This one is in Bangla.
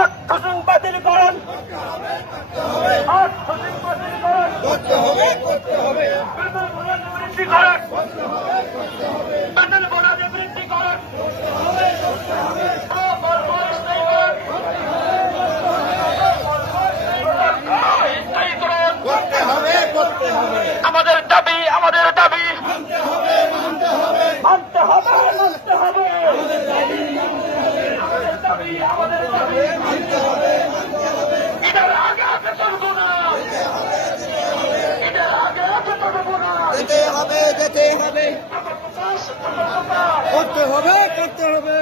আত্মসং বাতিল করুন, আত্মসং বাতিল করুন, করতে হবে, করতে হবে, বেতন বোনাস বৃদ্ধি করুন, বেতন বোনাস বৃদ্ধি করুন, করতে হবে, করতে হবে, আমাদের দাবি, আমাদের দাবি মানতে হবে, মানতে হবে, মানতে হবে, মানতে হবে, আমাদের দাবি, আমাদের দাবি মানতে হবে, মানতে হবে, এটার আগে বেতন বোনাস, এটার আগে বেতন বোনাস দিতে হবে, দিতে হবে, করতে হবে, করতে হবে।